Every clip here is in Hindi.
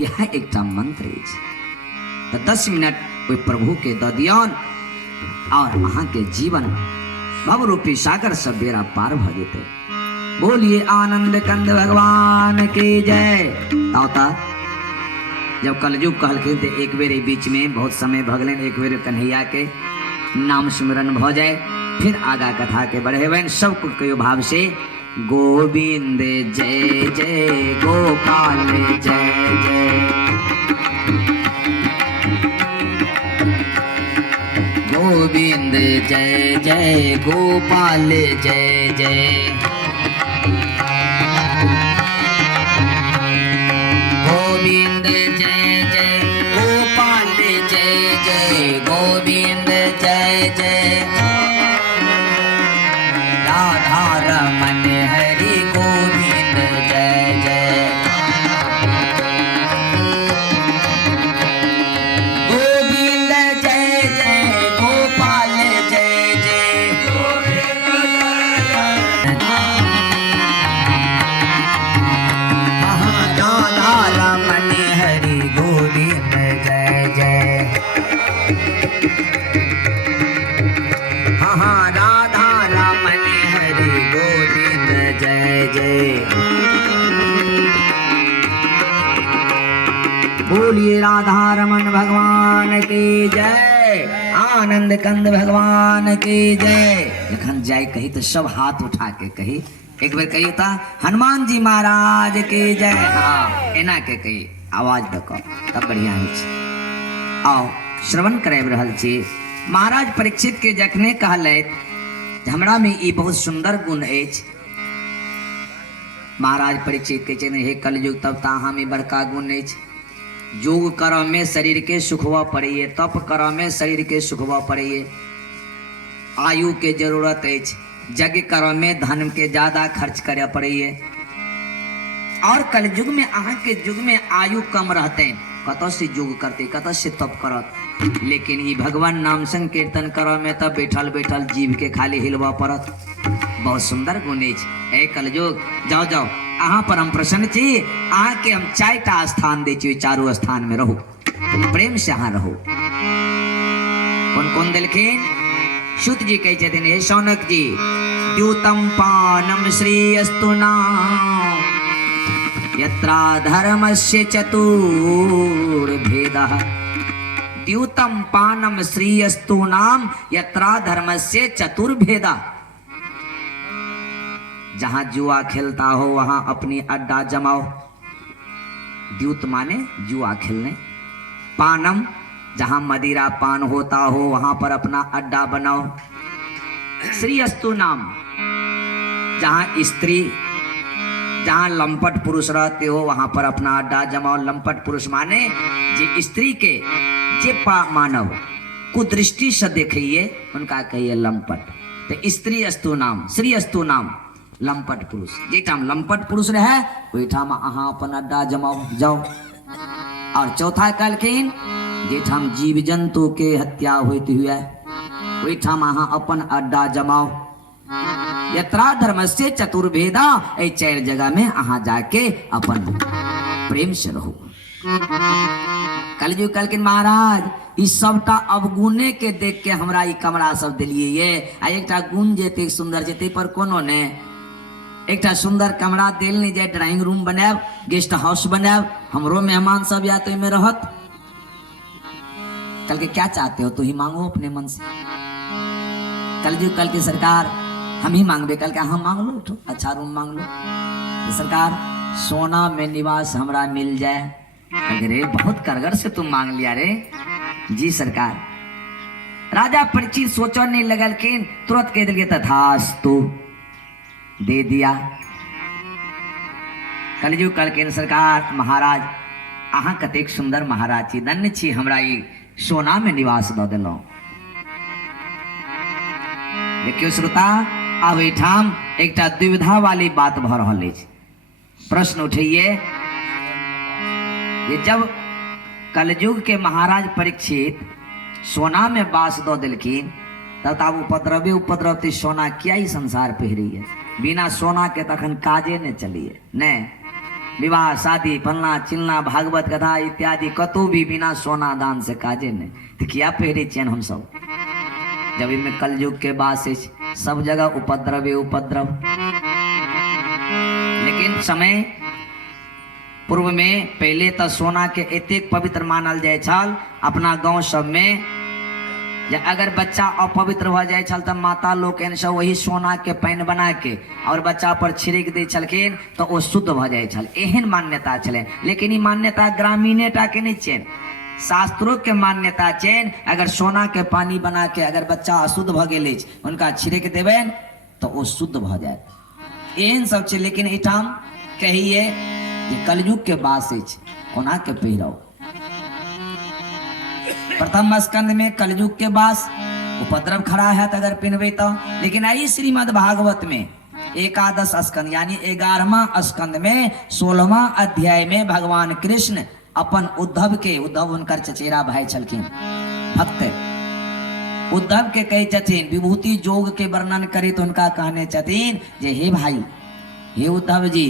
यह एक मंत्र है तो 10 मिनट कोई प्रभु के द दियन और वहां के जीवन भव रूपी सागर सब बेरा पार भ जेते। बोलिए आनंद कंद भगवान की जय। ताता जब कलयुग कहलखिन तो एक बेर बीच में बहुत समय भगलन, एक बेर कन्हैया के नाम स्मरण भ जाए, फिर आगा कथा के बढ़े सब कुछ कयो भाव से गोविंद जय जय गोपाल जय जय, गोविंद जय जय गोपाल जय जय, गोविंद जय जय गोपाल जय जय, गोविंद जय जय राधा रमन हरि गोविंद जय जय, गोविंद जय जय गोपाल जय जय, राधा रमन हरि गोविंद जय जय, हाँ राधा रमन हरि गोविंद जय जय। बोलिए राधा रमन भगवान की जय, आनंद कंद भगवान की जय। लखन जाय कही तो सब हाथ उठा के कही, एक बार कही था हनुमान जी महाराज की जय। हाँ एना के कही आवाज दको तब बढ़िया है। आओ श्रवण करे रहल छी। महाराज परीक्षित के जखने कहले हमरा में ई बहुत सुंदर गुण अछि। महाराज परीक्षित के चने हे कलयुग तब ताहा में बड़का गुण अछि। योग करम में शरीर के सुखवा पड़िए, तप करम में शरीर के सुखवा पड़िए, आयु के जरूरत अछि। यज्ञ करम में धन के ज्यादा खर्च करे पड़िए। और कलयुग में अहाँ के युग में आयु कम रहते, कत से योग करते, कत से तप करत। लेकिन ई भगवान नाम संकीर्तन करम में तब बैठल बैठल जीव के खाली हिलवा पड़त। बहुत सुंदर गुण अछि। ए कलयुग जाओ जाओ अहाँ पर हम प्रसन्न छी। अहाँ के हम 4टा स्थान दे छी, चारों स्थान में रहो, प्रेम से अहाँ रहो। कौन कौन देलखिन? सूत जी कहे छथिन हे शौनक जी, द्यूतम पानम श्रेयस्तु नाम यत्रा धर्मस्य चतुर्भेदः, द्यूतम पानम श्रेयस्तु नाम यत्रा धर्मस्य चतुर्भेदः। जहां जुआ खेलता हो वहां अपनी अड्डा जमाओ। द्यूत माने जुआ खेलने। पानम जहां मदिरा पान होता हो वहां पर अपना अड्डा बनाओ। श्रीअस्तु नाम जहां स्त्री, जहां लंपट पुरुष रहते हो वहां पर अपना अड्डा जमाओ। लंपट पुरुष माने जे स्त्री के जे मानव कुदृष्टि से देखिए उनका कहिए लंपट। तो स्त्री अस्तु नाम, श्री अस्तु नाम लंपट पुरुष। जेठाम लंपट पुरुष रहे वहीठाम अहाँ अपन अड्डा जमाओ जाओ। और चौथा कहलखिन जेठाम जीव जंतु के हत्या होती हुए वहीठाम अहाँ अपन अड्डा जमाओ। यत्रा धर्मस्य चतुर्भेदा, ए 4 जगह में अहाँ जाके अपन प्रेम से रहो। कलयुग कहलखिन महाराज ई सबटा अवगुणे के देख के हमरा ई कमरा सब दिलिए ये। आ एकटा गुण जेते सुंदर जेते पर कोनो ने एकटा सुंदर कमरा देल नहीं जाए, ड्राइंग रूम बनाब, गेस्ट हाउस बनाब, हमरो मेहमान सब या तो में रहत। कल के क्या चाहते हो तो ही मांगो अपने मन से। कल की सरकार हम ही मांगबे, कल के हम मांग लो, अच्छा रूम मांग लो। तो सरकार सोना में निवास हमरा मिल जाए। अरे बहुत करगर से तुम मांग लिया रे। जी सरकार। राजा परीक्षित सोचो नहीं लगलखिन, तुरंत कह दिल तथास्तु दे दिया। कलयुग कहलखिन सरकार महाराज अहाँ कतेक सुंदर महाराज छी, धन्य छी, हमरा ई सोना में निवास दऽ देलहुं। देखियो श्रोता अब एठाम एकटा दुविधा वाली बात भ रहल अछि। प्रश्न उठैये ये जब कलयुग के महाराज परीक्षित सोना में वास दऽ देलखिन तब उपद्रवी सोना किया ही संसार पे रही है। बिना सोना के तखन काजे ने चलिए ने। विवाह शादी फलना चिलना भागवत कथा इत्यादि कतो भी बिना सोना दान से काजे नहीं। तो क्या पहरे चैन हम सब जब इनमें कलयुग के बाद से सब जगह उपद्रव है उपद्रव। लेकिन समय पूर्व में पहले तो सोना के एतेक पवित्र मानल जाए छल। अपना गांव सब में अगर बच्चा अपवित्र हो जाए छल तो माता लोग सब वही सोना के पैन बना के और बच्चा पर छिड़क दे छलखिन तो वो शुद्ध हो जाए छल। एहन मान्यता छले। लेकिन ये मान्यता ग्रामीणेटा के नहीं छे, शास्त्रों के मान्यता चेन। अगर सोना के पानी बना के अगर बच्चा अशुद्ध भ गेल उनका छिड़क देवे तो वो शुद्ध भ जाए। एहन सब छे। लेकिन इठाम कहिए कि कलयुग के बास कोना के पहिराओ। प्रथम स्कंद में कलयुग के बास उपद्रव खड़ा है अगर पिनबे तो। लेकिन आई श्रीमद् भागवत में एकादश स्कंद यानी 11वां स्कंद में 16वां अध्याय में भगवान कृष्ण अपन उद्धव के, उद्धव उनकर चचेरा भाई छलखिन भक्त, उद्धव के कहे छथिन विभूति जोग के वर्णन करे तो उनका कहने छथिन जे हे भाई हे उद्धव जी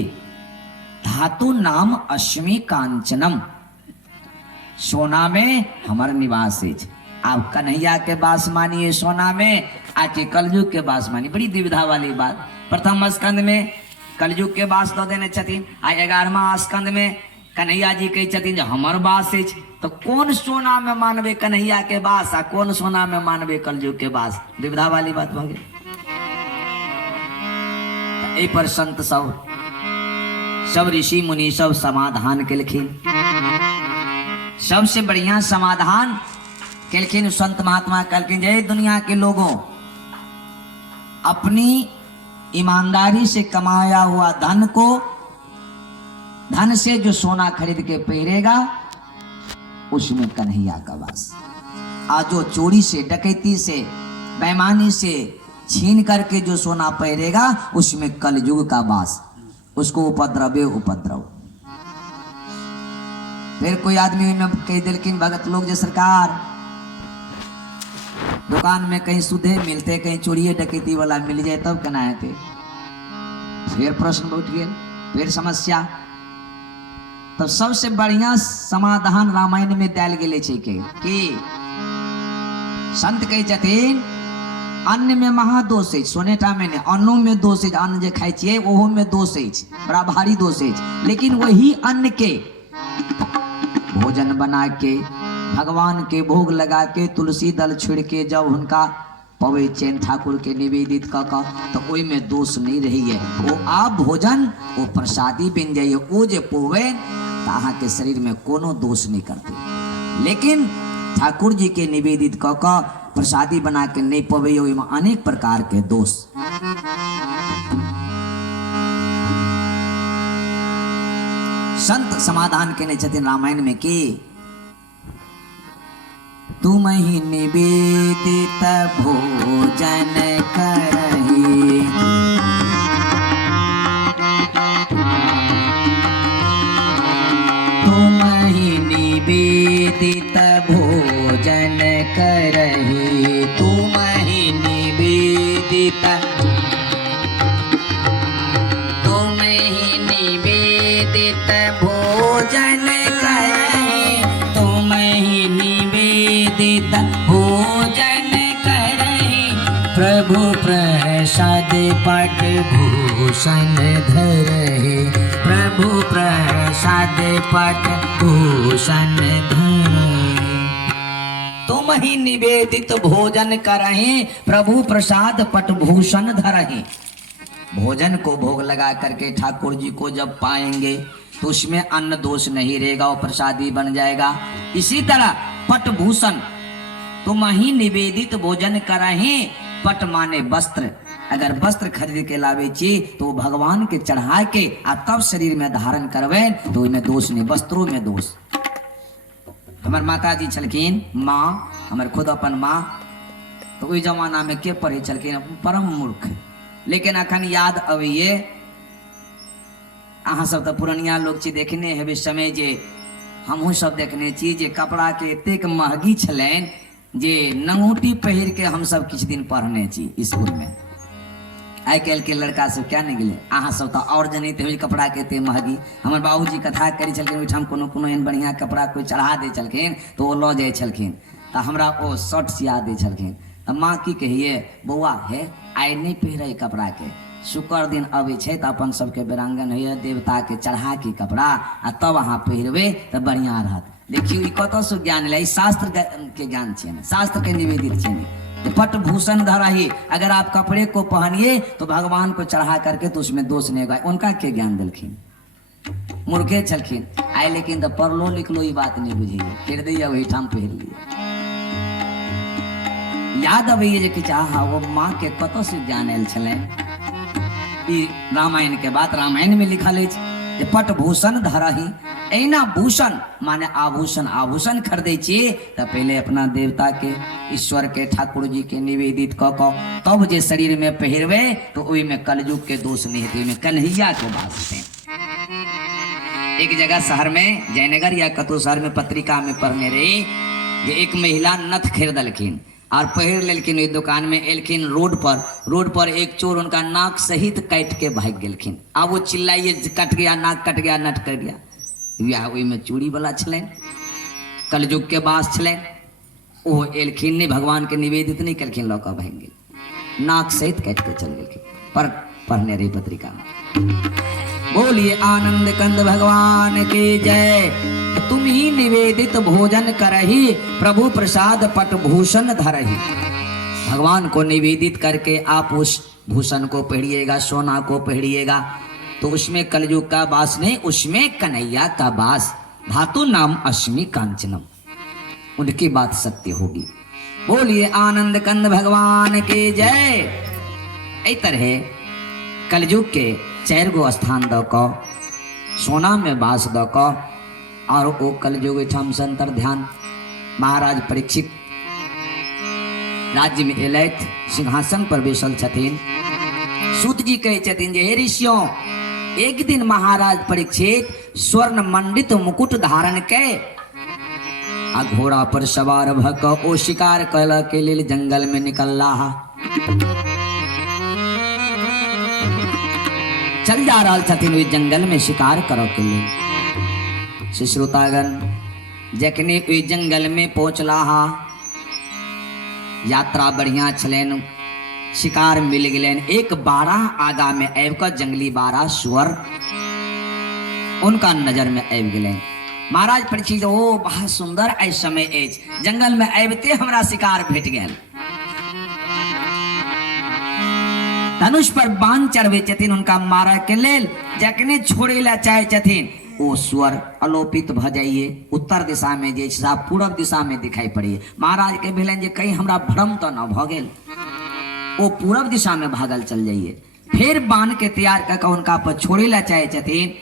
धातु नाम अश्मि कांचनम, सोना में हमार निवास है। आप कन्हैया के बास मानिए सोना में, आके कलयुग के बास मानिए। बड़ी दुविधा वाली बात। प्रथम स्कंद में कलयुग के बास दो देने छथिन, आ 11वां स्कंद में कन्हैया जी कहे छथिन जो हमार बास है। तो कौन सोना में मानवे कन्हैया के बास आ कौन सोना में मानवे कलयुग के बास? दुविधा वाली बात हो गई। ए पर संत सब ऋषि मुनि सब समाधान केलखिन। सबसे बढ़िया समाधान केलखिन संत महात्मा कहलखिन जय दुनिया के लोगों, अपनी ईमानदारी से कमाया हुआ धन से जो सोना खरीद के पहरेगा उसमें कन्हैया का वास। आज जो चोरी से डकैती से बेईमानी से छीन करके जो सोना पहरेगा उसमें कलयुग का वास, उसको उपद्रवे उपद्रव। फिर कोई आदमी में कह दिलकिन भगत लोग जो सरकार दुकान में कहीं सुधे मिलते कहीं चोरिए डकैती वाला मिल जाए तब कहना है थे। फिर प्रश्न उठ गए, फिर समस्या। तो सबसे बढ़िया समाधान रामायण में दिल गेले छे कि संत कहे छथिन अन्न में महादोष है, सोनेटा में नहीं, अन्नों में दोष है। अन्न जो खाई छे ओहो में दोष है, बड़ा भारी दोष है। लेकिन वही अन्न के भोजन बना के भगवान के भोग लगा के तुलसी दल छिड़ के जब उनका पवे चैन ठाकुर के निवेदित का तो कोई में दोष नहीं रही है। वो आप भोजन वो प्रसादी बन जाइए, वो जो पोवे ताहा के शरीर में कोनो दोष नहीं करते। लेकिन ठाकुर जी के निवेदित का प्रसादी बना के नहीं पवे अनेक प्रकार के दोष। संत समाधान के छथिन रामायण में कि तुम ही निवेदित भोजन करही, तुम ही निवेदित भोजन करही, तुम ही निवेदित, तुम ही निवेदित भोजन करही, तुम ही निवेदित भोजन करही, प्रभु प्रसाद पट भूषण धरहि, प्रभु प्रसाद पट भूषण धरहि। तुम ही निवेदित भोजन करहि, प्रभु प्रसाद पट भूषण धरहि। भोजन को भोग लगा करके ठाकुर जी को जब पाएंगे तो उसमें अन्न दोष नहीं रहेगा, वो प्रसादी बन जाएगा। इसी तरह पट भूषण, तुम ही निवेदित भोजन करहि, पट माने वस्त्र। अगर वस्त्र खरीद के लावे ची तो भगवान के चढ़ा के आ तब शरीर में धारण करवे तो इनमें दोष नहीं, वस्त्रों में दोष। हमार माता जी छलखिन माँ, हमारे खुद अपन माँ, तो वही जमाना में के पढ़े छलखिन परम मूर्ख। लेकिन अखन याद अबैये अहाँ सब तो पुरनिया लोग छी देखने हेबे समय जे हमहूँ सब देखने छी जे कपड़ा के एतेक महगी छलैन जे नंगूटी पहिर के हम सब किछ दिन पढ़ने छी स्कूल में। आइ काल्हि के लड़का सब क्या नहीं गेले अहाँ सब तो और जनित हुई कपड़ा के ते महगी। हमर बाबूजी कथा करी छलखिन ओहिठाम कोनो कोनो एहन बढ़िया कपड़ा कोई चढ़ा दै छलखिन तो वो लऽ जाइ छलखिन तो हमरा ओ शर्ट सिया दै छलखिन। तो माँ की कहिए बौआ हे आइ नहीं पहिरे कपड़ा के शुक्र दिन अबै छै तो अपन सबके वीरांगन होइए देवता के चढ़ा के कपड़ा आ तब अहाँ पहिरबै तो बढ़िया रहत। देखियो ई कतऽ से ज्ञान ले शास्त्र के ज्ञान छै शास्त्र के निवेदित छै। पट भूषण धराही अगर आप कपड़े को पहनिए तो भगवान को चढ़ा करके तो उसमें दोष नहीं होगा। उनका क्या ज्ञान दिलखिन मूर्खे छलखिन आए लेकिन तो पढ़लो लिखलो ये बात नहीं बुझिए फिर दैया वही ठाम पहिर लिए। याद अबैये जे कि हाँ वो माँ के कतऽ से ज्ञान आयल छलै। ई रामायण के बात रामायण में लिखल अछि जे पट भूषण धरही एना भूषण माने आभूषण आभूषण खरीदे छिए तो पहले अपना देवता के ईश्वर के ठाकुर जी के निवेदित क तब जे शरीर में पहिरवे तो ओई में कलयुग के दोष नहीं हेतै में कन्हैया के वास्ते। एक जगह शहर में जयनगर या कतौ शहर में पत्रिका में पढ़ने रही जे एक महिला नथ खरीदलखिन और पहिर लेलखिन। दुकान में एलखिन रोड पर एक चोर उनका नाक सहित काट के भाग गेलखिन। अब वो चिल्लाइए कट गया नाक कट गया नट कट गया बियाह ओई में चूड़ी वाला छलन कलयुग के बास छलन ओ एलखिन नहीं भगवान के निवेदित नहीं कलखिन लौका भाग गेल नाक सहित काट के चल गेलखिन। पर पढ़ने रही पत्रिका में। बोलिए आनंद कंद भगवान की जय। तुम ही निवेदित भोजन करही प्रभु प्रसाद पट भूषण धरही। भगवान को निवेदित करके आप उस भूषण को पहनिएगा सोना को पहनिएगा तो उसमें कलयुग का वास नहीं उसमें कन्हैया का वास। धातु नाम अश्मि कांचनम उनकी बात सत्य होगी। बोलिए आनंद कंद भगवान की जय। इस तरह कलयुग के 4 गो स्थान द क सोना में वास द क और वो कलयुग ठाम संतर ध्यान महाराज परीक्षित राज्य में एलैथ सिंहासन पर बैसल छथिन। सूत जी कहे छथिन जे हे ऋषियों एक दिन महाराज परीक्षित स्वर्ण मंडित मुकुट धारण के आ घोड़ा पर सवार भक ओ शिकार कल के लिए जंगल में निकल चल जा रहा छथिन वे जंगल में शिकार करो के लिए। श्रोतागण जखने वे जंगल में पहुंचला यात्रा बढ़िया छलन शिकार मिल गलन। एक बाड़ा आगा में आब का जंगली बाड़ा सुअर उनका नजर में आब गलन। महाराज परीक्षित ओ बहुत सुंदर ऐ समय एज जंगल में आबते हमरा शिकार भेट गेल। धनुष पर बाण चढ़वे छथिन उनका मारा के लेल जखने छोड़े ला चाहे छथिन ओ स्वर अलोपित भ जाइए उत्तर दिशा में जे पूर्व दिशा में दिखाई पड़िए। महाराज के भेलन जे कहीं हमरा भ्रम तो न भ गेल वो पूर्व दिशा में भागल चल जाइए। फिर बाण के तैयार करके उनका पर छोड़े ला चाहे छथिन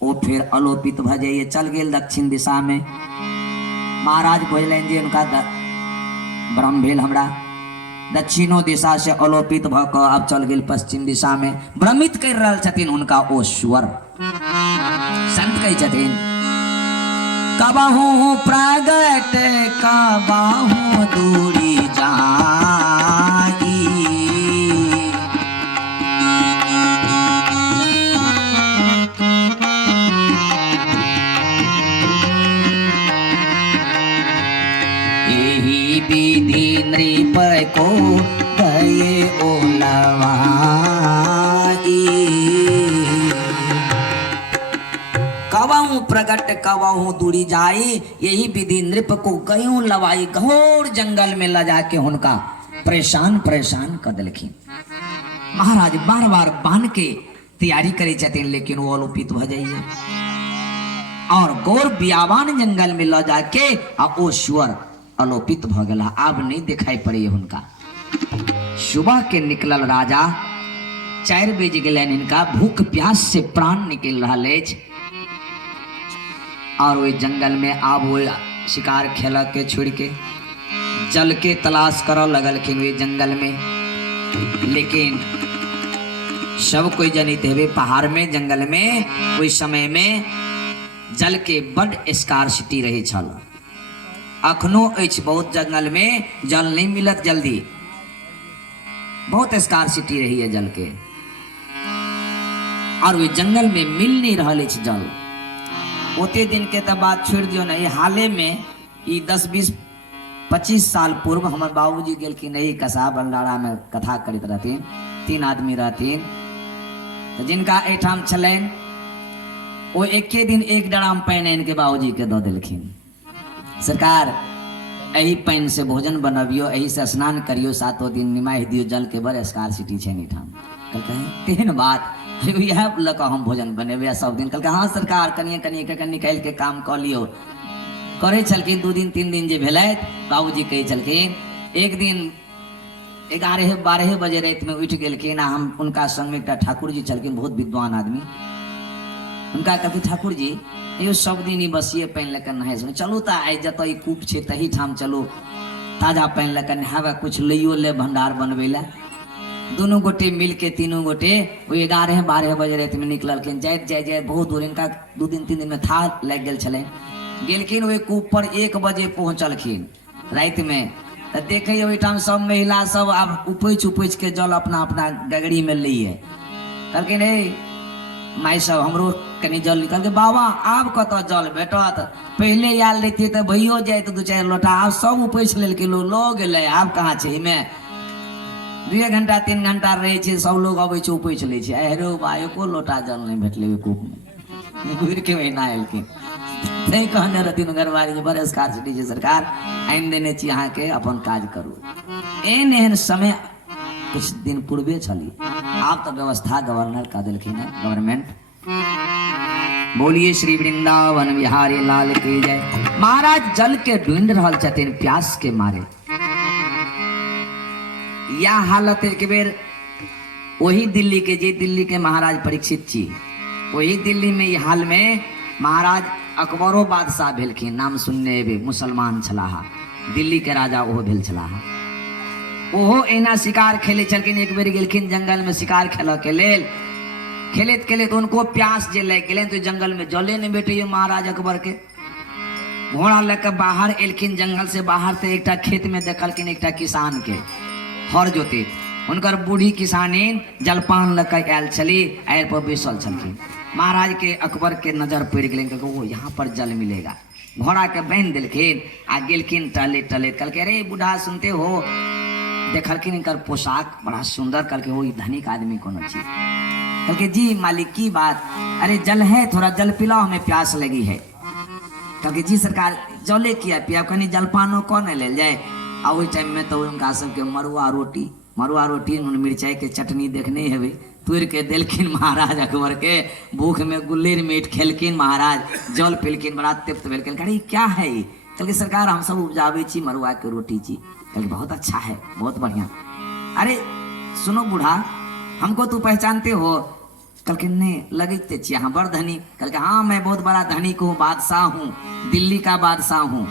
वो फिर अलोपित भ जाइए चल गेल दक्षिण दिशा में। महाराज बुझलन जे उनका भ्रम भेल हमरा दक्षिणो दिशा से अलोपित भ क अब चल गेल पश्चिम दिशा में। भ्रमित कर रहल छथिन उनका ओ स्वर। संत कहे छथिन कबहू प्रगट कबहू दूरी जाई यही विधि नृप को गए ओलवाई। कवहू प्रगट कवहू दूरी जाई यही विधि नृप को गयूं लवाई। घोर जंगल में ल जाके उनका परेशान कर दिलखिन। महाराज बार बार बांध के तैयारी करे छथिन लेकिन वो अलोपित भ जाइए और गौर बियावान जंगल में ल जाके आ ओ स्वर अलोपित भ गला अब नहीं दिखाई पड़े उनका। सुबह के निकलल राजा 4 बज गलन इनका भूख प्यास से प्राण निकल रहा और वे जंगल में आब वो शिकार खेल के छोड़ के जल के तलाश कर लगलखिन वे जंगल में। लेकिन सब कोई जनित है पहाड़ में जंगल में उस समय में जल के बड़ स्कार्सिटी रहे छल। अखनो बहुत जंगल में जल नहीं मिलत जल्दी बहुत स्कार्सिटी रही है जल के, और वे जंगल में मिल नहीं रहा जल। ओते दिन के तब बात छोड़ दियो नहीं, हाले में ये 10-20-25 साल पूर्व हमारे बाबूजी गेल कि नहीं कसा बंडारा में कथा करित रहथिन, 3 आदमी रहथिन, तो जिनका एठाम चलन वो एके दिन 1 ड्राम पानी इनके बाबूजी के दो दिलखिन, सरकार यही पानी से भोजन बनबियो, यही से स्नान करियो, 7 दिन निमाह दियो, जल के बड़े स्कार्सिटी छे ठाम। कल कहे तेहन बात यह लक हम भोजन बनेबे सब दिन। कल के हाँ सरकार कनिए कनिए के निकाल के काम क लियो। करे चलखिन 2 दिन 3 दिन जे भेलैत, बाबूजी कहे चलखिन एक दिन 11-12 बजे रात में उठ गेलखिन। हम उनका संग में एक ठाकुर जी चलखिन, बहुत विद्वान आदमी। उनका कहते ठाकुर जी यो सब दिन ही बसिए पानी लेकर नहाए, चलू तो आई जत कूप छे तही ठाम चलू, ताजा पानी लेकर नहावे, कुछ लियो ले भंडार बनबे ला। दोनों गोटे मिल के तीनों गोटे वो 11-12 बजे रात में निकलखिन। जाए बहुत दूर, इनका 2 दिन 3 दिन में था लग गेल छले। गेलखिन वे कूप पर 1 बजे पहुंचलखिन रात में। तो देखे ओहिठाम सब महिला सब अब उपैच के जल अपना अपना गगड़ी में लिए। कहलखिन हे माई सब हमरो कनी जल निकल के, बाबा आब कत जल भेटत, पहले आयल रहती तो भइयो जाए 2-4 लोटा, आब सब उपैच लेलखिन, लो गेले, आब कहाँ छै इमे 2 घंटा 3 घंटा रहे छे, सब लोग अबै छै उपैच लै छै। अरे बा एको लोटा जल नहीं भेटले ओहि कूप में, घुर के वही ना एलखिन। नहीं कहने रहथिन घरवाली बड़े स्कार्सिटी छै, सरकार आनि देने छी अहाँ के, अपन काज करू। एहन समय कुछ दिन पूर्वे छली, आप तो व्यवस्था गवर्नर का दिलखिन है, गवर्नमेंट। बोलिए श्री वृंदावन बिहारी लाल की जय। महाराज जल के ढूंढ रहल छथिन प्यास के मारे। या हालत एक बेर वही दिल्ली के, जे दिल्ली के महाराज परीक्षित छी, वही दिल्ली में ये हाल में महाराज अकबरो बादशाह भेलखिन, नाम सुनने एबे, मुसलमान छलाहा, दिल्ली के राजा ओहो भेल छलाहा। ओहो एना शिकार खेले छलखिन। एक बेर गेलखिन जंगल में शिकार खेल के लेल, खेलत खेलत उनको प्यास जे लग गेलन तो जंगल में जले नहीं बैठे महाराज अकबर के। घोड़ा लेकर बाहर एलखिन, जंगल से बाहर से एक खेत में देखलखिन एक किसान के हर जोते, उनकर बूढ़ी किसानीन जलपान लेकर आयल छली, आयर पर बैसल छलखिन। महाराज के अकबर के नजर पड़ गए, वो यहाँ पर जल मिलेगा। घोड़ा के बांध दिलखिन आ गेलखिन टहले टहले। कल के अरे बूढ़ा सुनते हो, देखलखिन इनकर पोशाक बड़ा सुंदर, कल के वो धनिक आदमी कोनो चीज। कल के जी मालिक की बात, अरे जल है, थोड़ा जल पिलाओ, हमें प्यास लगी है। कल के जी सरकार जले किया पिया, कहीं जलपानो कौन ले जाए। आ वही टाइम में तो उनका सबके मरुआ रोटी नून मिर्चाई के चटनी देखने हेवे तुर के दिलखिन महाराज अकबर के। भूख में गुल्लेर मीट खेलकिन महाराज, जल पिलकिन, बड़ा तृप्त भेलकिन। कही क्या है ये? कल के सरकार हम सब उपजावे छी मरुआ के रोटी छी। कल बहुत अच्छा है, बहुत बढ़िया। अरे सुनो बूढ़ा, हमको तू पहचानते हो? कल के नहीं लगते छी हाँ बड़ धनी। कल के हाँ मैं बहुत बड़ा धनिक हूँ, बादशाह हूँ, दिल्ली का बादशाह हूँ।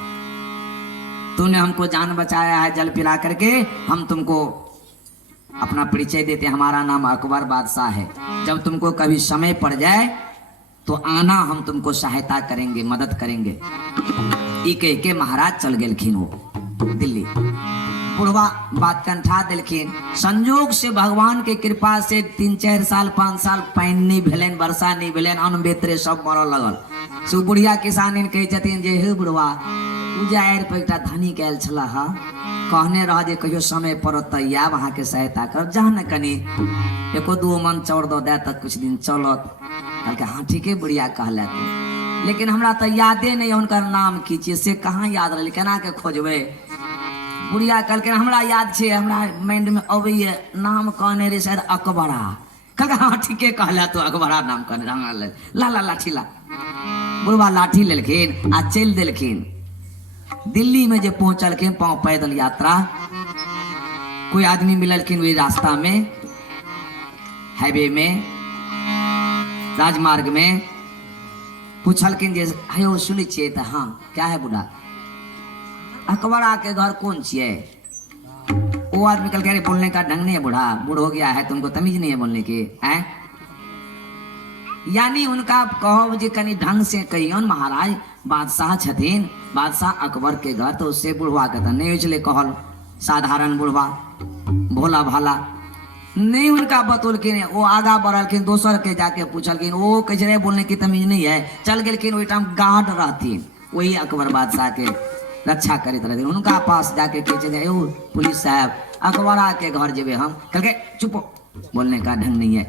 तूने हमको जान बचाया है जल पिला करके, हम तुमको अपना परिचय देते, हमारा नाम अकबर बादशाह है। जब तुमको कभी समय पड़ जाए तो आना, हम तुमको सहायता करेंगे, मदद करेंगे। ई कह के महाराज चल गेलखिन वो दिल्ली। बुढ़वा बात कंठा दिलखिन। संजोग से भगवान के कृपा से 3-4 साल 5 साल पानी नहीं भेलन, वर्षा नहीं भेलन, अन्न बेतरे सब मरल लगल। सो बुढ़िया किसान कहे छथिन जे हे बुढ़वा उजायर पर एक धनी गैल छला हा, कहने रह जे कहियो समय पड़त त या वहाँ के सहायता कर, जहाँ न कनी 1-2 मन चौड़ दो दे तक कुछ दिन चलत। कहल के हाँ ठीक है बुढ़िया कहले तू, लेकिन हमरा तो यादे नहीं उनकर नाम की चीज से, कहाँ याद रही, केना के खोजबे। बुढ़िया कहल के हमरा याद छे, हमरा माइंड में अबैये, नाम कहने रे शायद अकबरा। कहल के हाँ ठीके कहले तू, अकबरा नाम कहने। ला ला लाठी ला। बुढ़वा लाठी लेलखिन आ चल देलखिन। दिल्ली में जे पहुंचलखिन, पांव पैदल यात्रा, कोई आदमी मिललखिन वही रास्ता में, हाईवे में, राजमार्ग में। पूछलखिन जे हेयो सुनी छिए त हाँ क्या है बूढ़ा, अकबरा के घर कौन छिए? वो आदमी कल कह रहे बोलने का ढंग नहीं है बूढ़ा, बूढ़ हो गया है, तुमको तमीज नहीं है बोलने की है। यानी उनका कहो जे कनी ढंग से कहियन महाराज बादशाह छथिन, बादशाह अकबर के घर, तो उससे बुढ़वा कहता नहीं उछले कहल, साधारण बुढ़वा भोला भाला। नहीं उनका बतौलखिन, वो आगा बढ़लखिन, दोसर के जाके पूछलखिन, वो कैसे रहे बोलने की तमीज नहीं है, चल गेलखिन वही टाइम गार्ड रहथिन, वही अकबर बादशाह के रक्षा करते रहथिन, उनका पास जाके कहे पुलिस साहब अकबरा के घर जेबे हम, कहलके चुप, बोलने का ढंग नहीं है,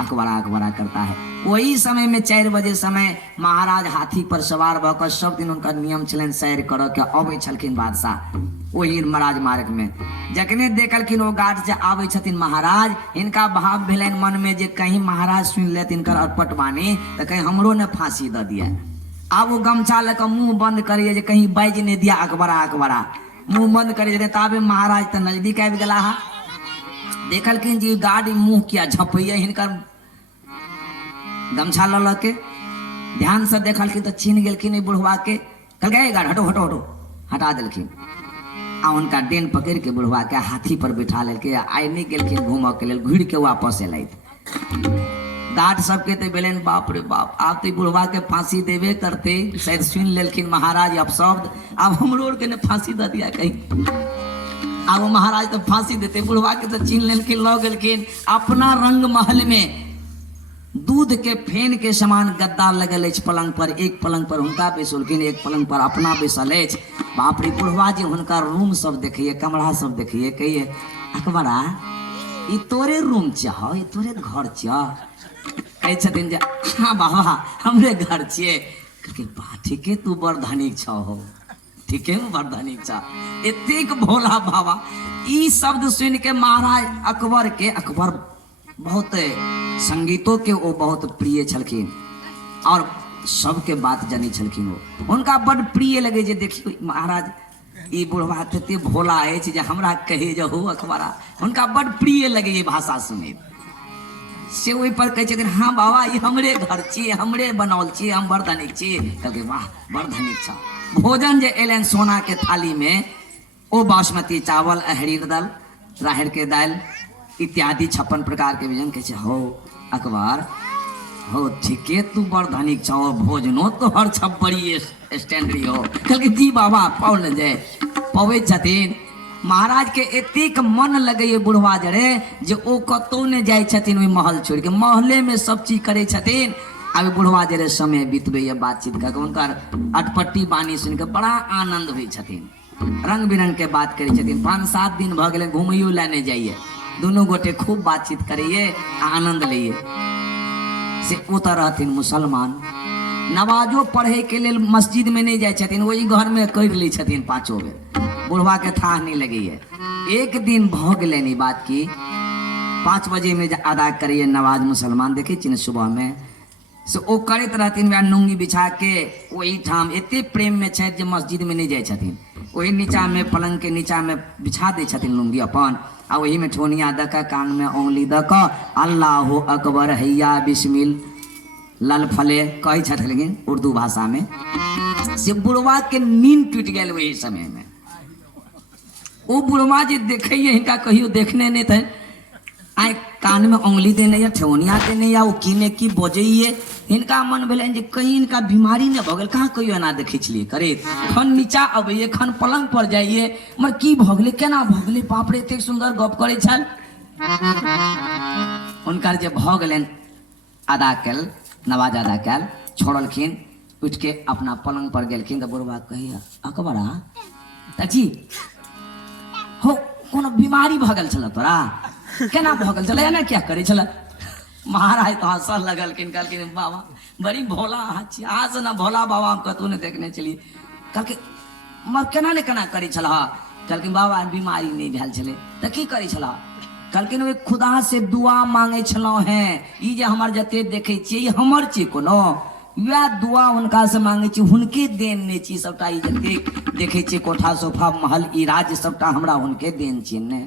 अकबरा अकबरा करता है। वही समय में 4 बजे समय महाराज हाथी पर सवार भकर, सब दिन उनका नियम छलन सैर कर के अबै छलखिन बादशाह वही महाराज मार्ग में। जखने देखलखिन वो गार्ड से आबै छथिन महाराज, इनका भाव भेलन मन में जे कहीं महाराज सुन लेत इनकर अटपट बानी तो कहीं हमरो ने फांसी द दिया। अब वो गमछा लेकर मुंह बंद करिए जे कहीं बाज नहीं दिया अकबरा अकबरा, मुंह बंद करिए ताबे महाराज तो नजदीक आबि गेला हा। देखलखिन जी गार्ड मुंह किया झपैया हिनकर गमछा ल के, ध्यान से देखलखिन तो छीन गेलखिन बुढ़वा के, कहलकै गार्ड हटो हटो हटो, हटा देलखिन आ उनका डेन पकड़ के बुढ़वा के हाथी पर बिठा लेलके, आइ नहीं गेलखिन घूमऽ के लेल, घुर के वापस एलथि। गार्ड सबके तो बेलन बाप रे बाप, आप तो बुढ़वा के फांसी देवे करते, शायद सुन लेलखिन महाराज अपशब्द, अब हमरो के ने फांसी दे दिया कहीं, अब वो महाराज तो फांसी देते, बुढ़वा के तो छीन लेलखिन, लऽ गेलखिन अपना रंग महल में। दूध के फेन के समान गद्दा लगल अछि पलंग पर, एक पलंग पर हुनका बैसलखिन, एक पलंग पर अपना बैसल अछि। बाप रे बुढ़वा जी हुनका रूम सब देखिए, कमरा सब देखिए, कहिए अकबरा ई तोरे रूम चाह, ई तोरे घर चाह, कहै छथिन जे हाँ बाबा हमरे घर छिए, कहलकै बा ठीके तू बड़ धनिक छ हो, ठीके बड़ धनिक छ, एतेक भोला बाबा। ई शब्द सुन के महाराज अकबर के, अकबर बहुत संगीतों के वो बहुत प्रिय छलखिन और सबके बात जानी छलखिन, वो उनका बड़ प्रिय लगे जे देखियो महाराज ई बुढ़वा तते भोला अछि जे हमरा कहे जे हो अकबरा, उनका बड़ प्रिय लगे ये भाषा सुने से। ओहि पर कहै छथिन हाँ बाबा ई हमरे घर छिए, हमरे बनाओल छिए, हम बड़ धनिक छिए, कहलकै वाह बड़ धनिक छ। भोजन जे एलन सोना के थाली में, ओ बासमती चावल, अहरी दाल, राहड़ के दाल इत्यादि 56 प्रकार के व्यंजन, कहै छै हो अकबर हो ठीके तू बड़ धनिक छ, भोजनो तो हर छप्परी स्टैंडरी हो, कहलकै जी बाबा पौल जाए पबै छथिन। महाराज के एतेक मन लगैए बुढ़वा जरे जे ओ कतौ ने जाइ छथिन, ओहि महल छोड़ के महले में सब चीज करै छथिन। अब बुढ़वा जरे समय बीतबैया बातचीत कर, उनकर अटपट्टी बानी सुन के बड़ा आनंद होइ छथिन, रंग बिरंग के बात करै छथिन। 5-7 दिन भ गेलै घुमैयो लेने जाइए, दोनों गोटे खूब बातचीत करिए, आनंद लिए से। उतर रहथिन मुसलमान, नमाजो पढ़े के लिए मस्जिद में नहीं जाए छथिन, वही घर में कर ली छथिन 5 बेर, बुढ़वा के था नहीं लगी है। एक दिन भ गेलनि बात की 5 बजे में अदा करिए नमाज मुसलमान, देखे छिन सुबह में से ओ करैत रहथिन, वह नुंगी बिछा के वही ठाम एते प्रेम में छथि जे मस्जिद में नहीं जाए छथिन, वही नीचा में पलंग के नीचा में बिछा दे छथिन लुंगी अपन, आ वही में ठोनिया द के कान में उंगली द के अल्लाह अकबर हैया बिस्मिल लल फले कहे छथिन, लेकिन उर्दू भाषा में। से बुढ़वा के नींद टूट गए वही समय में। वो बुढ़वा जी देखिए इनका कहियो देखने नहीं थे, आए कान में उंगली देने या ठेवनिया देने या वो कीने की बजइए, इनका मन भेल जे कहीं इनका बीमारी न भगल, कहाँ कहियो एना देखे छलिए करे, खन नीचा अबैए खन पलंग पर जाइए, मर की भगले केना भगले, बाप रे एतेक सुंदर गप करे छल। उनकर जे भ गेलन अदा कल नवाज अदा कल, छोड़लखिन, उठ के अपना पलंग पर गेलखिन। तो बुढ़वा कहिया अकबरा चाची हो कोनो बीमारी भगल छल तोरा, केना भगल छल, एना क्या करे छल। महाराज तो हंसल लगलखिन, कहलखिन बाबा बड़ी भोला आज से ना भोला बाबा हम कतौ ने देखने चलिए, कहलखिन मर केना ने केना करे छल, कहलखिन बाबा बीमारी नहीं भेल छले तो की करे छल, कहलखिन वे खुदा से दुआ मांगे छलौ हैं, ई जे हमर जते देखे छियै हमर छी कोनो, वह दुआ हुनका से मांगे छी, हुनके देन ने छी सबटा, ई जते देखे छियै कोठा सोफा महल ई राज्य सबटा हमरा हुनके देन छी ने।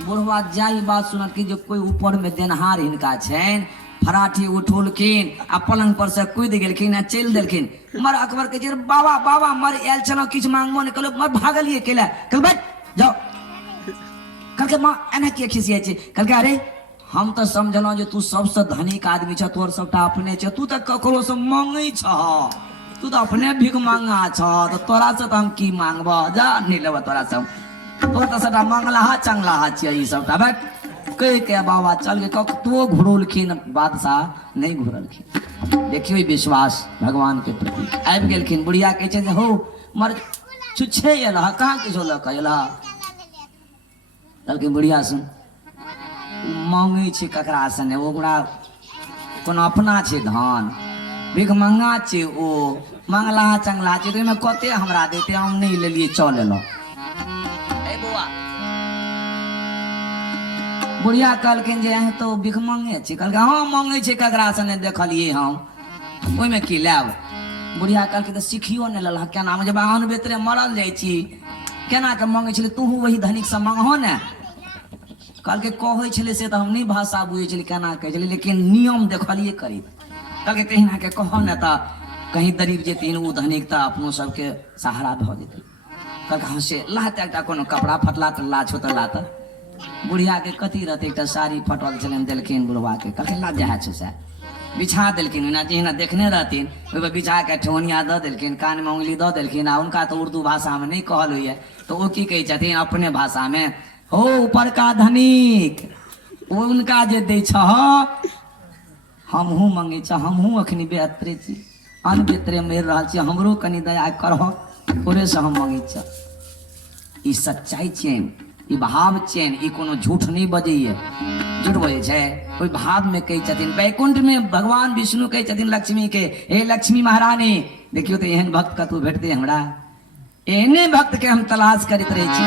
बुढ़वा जाई बात सुनल कि जो कोई ऊपर में देनहार हिनका छेन, फराठी उठोलखिन आ पलंग पर से कूद गेलखिन आ चल देलखिन। मर अकबर के बाबा बाबा मर आयल छल किछ मांगबो नहीं कहलो, मर भागलिए केला, कहल बैठ जाओ, कहलके माँ एना किए खिसियाइ छै, कहलके अरे हम तो समझलहुँ जे तू सबसे धनिक आदमी छ, तोर सबटा अपने छ, तू तो ककरो से मांगै छ, तू तो अपने भीख मांगा छ, तो तोरा से तो हम की मांगब, जा नहीं लेब तोरा से, तोर तो सबटा मांगला हा चंगला हा छियै ई सबटा, बैठ कह के बाबा चल के कतो घुरौलखिन, बादशाह नहीं घुरलखिन। देखियो विश्वास भगवान के प्रति। आबि गेलखिन, बुढ़िया कहै छै हो मर छुच्छे एला कहाँ किछो लऽ कऽ एला। कहलखिन बुढ़िया सुन, मांगै छै ककरा से ने, ओकरा कोनो अपना छै धान, भिख मंगा छै, ओ मंगला चंगला छै, तो कते हमरा देते, हम नहीं लेलिए, चल एलो। बुढ़िया कहलखिन जे तो भिख मांगे छी। कहलकै हाँ मांगे छै ककरा से ने देखलिए हम, ओइमे की लेब। बुढ़िया कहलकै तो सिखियो ने लल, क्या नाम जब आन बेतरे मरल जाइ छी केना के मांगे छले, तू वही धनिक से मांगहो ने। कहलकै कहै छले से तो हम नहीं भाषा बुझै छली केना कहै छली, लेकिन नियम देखलिए करी। कहलकै कहिना के कहो ने तो कहीं गरीब जेतिन उ धनिक तो अपनो सबके सहारा भ जेतै। कहलकै हाँ से लाते एकटा कोनो कपड़ा फटला तल्ला छोतला त। बुढ़िया के कथी रहते, एक साड़ी फटल छलन, देलखिन बुढ़वा के। कहलकै ला जहा छै से बिछा देलखिन, ओना जेना देखने रहथिन ओइ बिछा के ठोनिया द देलखिन, कान में उंगली द देलखिन। आ उनका तो उर्दू भाषा में नहीं कहल होइए, तो वो की कहै छथिन अपने भाषा में, हो ऊपर का धनिक, वो उनका जे दै छ हमहू मंगे छ, हमहू अखनी बेहतरे छी, अन बेतरे मेर रहल छी, हमरो कनी दया करह, थोड़े से हम मंगे छ। ई सच्चाई चेन, ई भाव चेन, ई कोनो झूठ नहीं बजैए, झूठ बजे छै ओइ भाव में कहै छथिन। वैकुंठ में भगवान विष्णु कहै छथिन लक्ष्मी के, हे लक्ष्मी महारानी देखियो तो एहन भक्त कतौ भेटते हमरा, एहने भक्त के हम तलाश करैत रहे छी।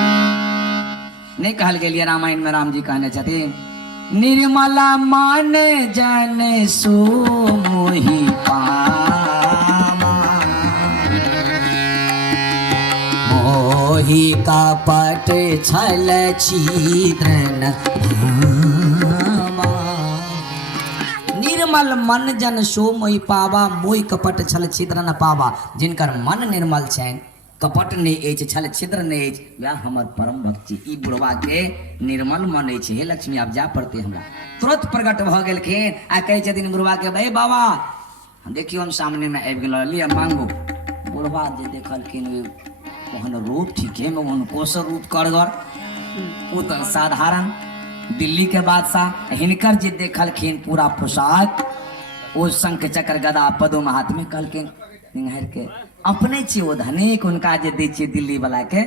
नहीं कहल गेलिए रामायण में राम जी कहने छथिन, निर्मला मान जन सो मोहि पामा, मोहि कपट छल छिद्रन भामा। निर्मल मन जन सो मोहि पावा, मोहि कपट छल छिद्र न पावा। जिनकर मन निर्मल छनि, कपट नहीं अछि, छल छिद्र नहीं अछि, वह हमर परम भक्त छी। ई बुढ़वा के निर्मल मन अछि। हे लक्ष्मी आप जा पड़ते हमरा। तुरंत प्रकट भ गेलखिन आ कहै छथिन बुढ़वा के, हे बाबा देखियो हम सामने में आबि गेल, लिया मांगो। बुढ़वा जे देखलखिन ओहन रूप ठीके में उनको से रूप करगर, वो तो साधारण दिल्ली के बादशाह। हिनकर जे देखलखिन पूरा पोशाक, ओ शंख चक्र गदा पदों में हाथ में, कहलखिन निहार के अपने छी ओ धनिक, उनका जे दै छियै दिल्ली वाला के।